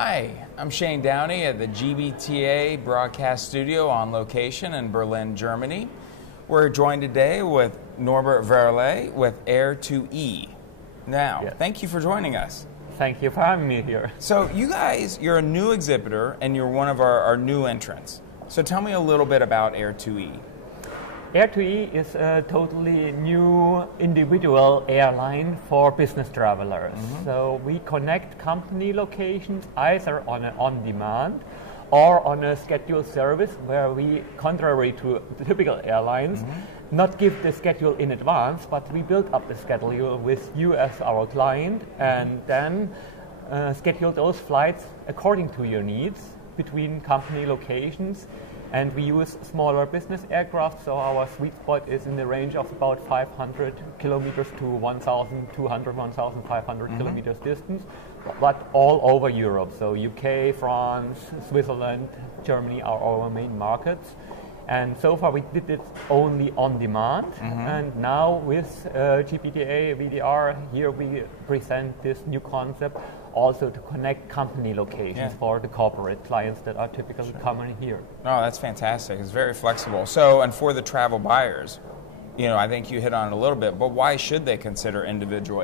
Hi, I'm Shane Downey at the GBTA broadcast studio on location in Berlin, Germany. We're joined today with Norbert Werle with Air2E. Now, Yes. Thank you for joining us. Thank you for having me here. So you guys, you're a new exhibitor and you're one of our new entrants. So tell me a little bit about Air2E. Air2E is a totally new individual airline for business travelers. So we connect company locations either on an on-demand or on a scheduled service where we, contrary to the typical airlines, not give the schedule in advance, but we build up the schedule with you as our client and then schedule those flights according to your needs between company locations. And we use smaller business aircraft, so our sweet spot is in the range of about 500 kilometers to 1,200, 1,500 kilometers distance, but all over Europe. So UK, France, Switzerland, Germany are our main markets. And so far we did it only on demand, and now with GBTA, VDR, here we present this new concept also to connect company locations for the corporate clients that are typically coming here. Oh, that's fantastic. It's very flexible. So, and for the travel buyers, I think you hit on it a little bit, but why should they consider individual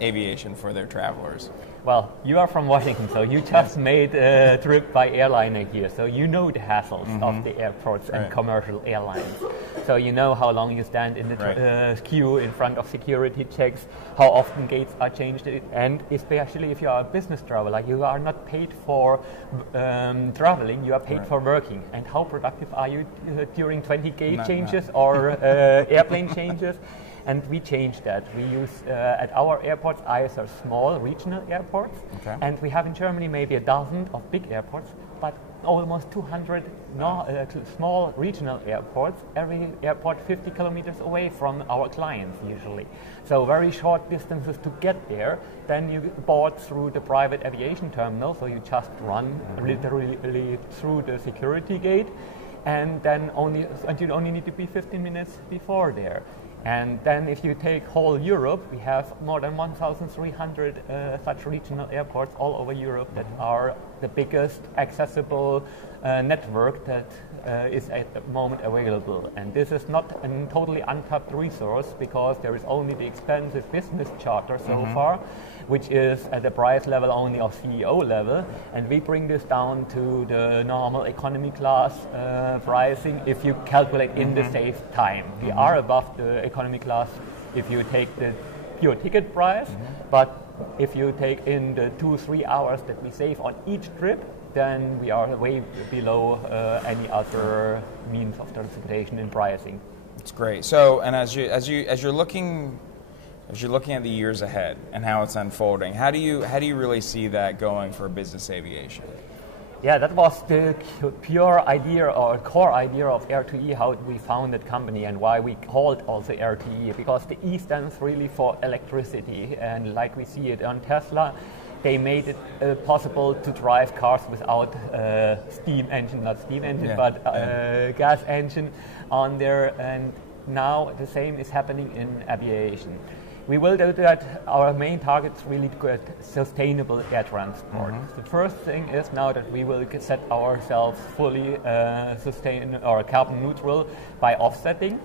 aviation for their travelers? Well, you are from Washington, so you just made a trip by airliner here, so you know the hassles of the airports and commercial airlines. So you know how long you stand in the queue in front of security checks, how often gates are changed, and especially if you are a business traveler, you are not paid for traveling, you are paid for working. And how productive are you during 20 gate changes or airplane changes? And we changed that. We use at our airports either small regional airports, and we have in Germany maybe a dozen of big airports, but almost 200 small regional airports, every airport 50 kilometers away from our clients usually. So very short distances to get there. Then you board through the private aviation terminal, so you just run literally through the security gate, and then you only need to be 15 minutes before there. And then if you take whole Europe, we have more than 1,300 such regional airports all over Europe that are the biggest accessible network that is at the moment available. And this is not a totally untapped resource because there is only the expensive business charter so far, which is at the price level only of CEO level. And we bring this down to the normal economy class pricing if you calculate in the safe time. We are above the economy class if you take the pure ticket price, but if you take in the 2-3 hours that we save on each trip, then we are way below any other means of transportation in pricing. That's great. So, and as you're looking at the years ahead and how it's unfolding, how do you really see that going for business aviation? Yeah, that was the pure idea or core idea of Air2E, how we founded company and why we called also Air2E, because the E stands really for electricity, and like we see it on Tesla, they made it possible to drive cars without but gas engine on there, and now the same is happening in aviation. We will do that. Our main target is really to get sustainable air transport. The first thing is now that we will set ourselves fully carbon neutral by offsetting.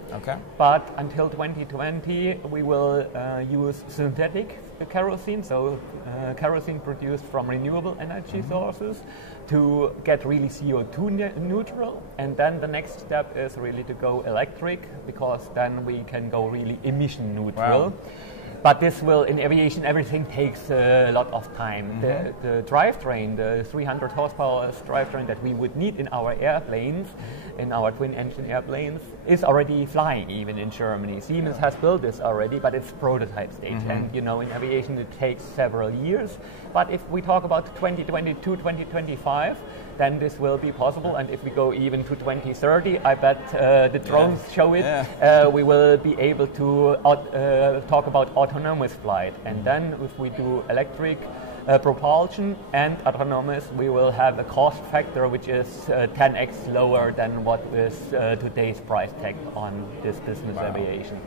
But until 2020, we will use synthetic kerosene, so kerosene produced from renewable energy sources, to get really CO2 neutral. And then the next step is really to go electric, because then we can go really emission neutral. But this will, in aviation, everything takes a lot of time. The drivetrain, the 300 horsepower drivetrain that we would need in our airplanes, in our twin-engine airplanes, is already flying even in Germany. Siemens has built this already, but it's prototype stage. And in aviation it takes several years. But if we talk about 2022, 2025, then this will be possible. And if we go even to 2030, I bet the drones show it, we will be able to talk about autonomous flight. And then if we do electric propulsion and autonomous, we will have a cost factor which is 10x lower than what is today's price tag on this business aviation.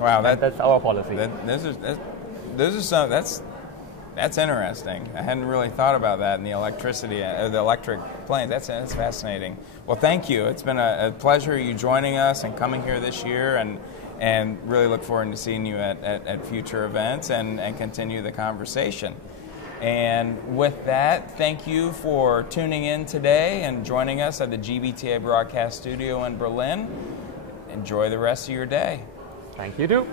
Wow, that's our policy. That's interesting. I hadn't really thought about that in the electricity, the electric planes. That's fascinating. Well, thank you. It's been a pleasure you joining us and coming here this year, and really look forward to seeing you at future events and continue the conversation. And with that, thank you for tuning in today and joining us at the GBTA broadcast studio in Berlin. Enjoy the rest of your day. Thank you too.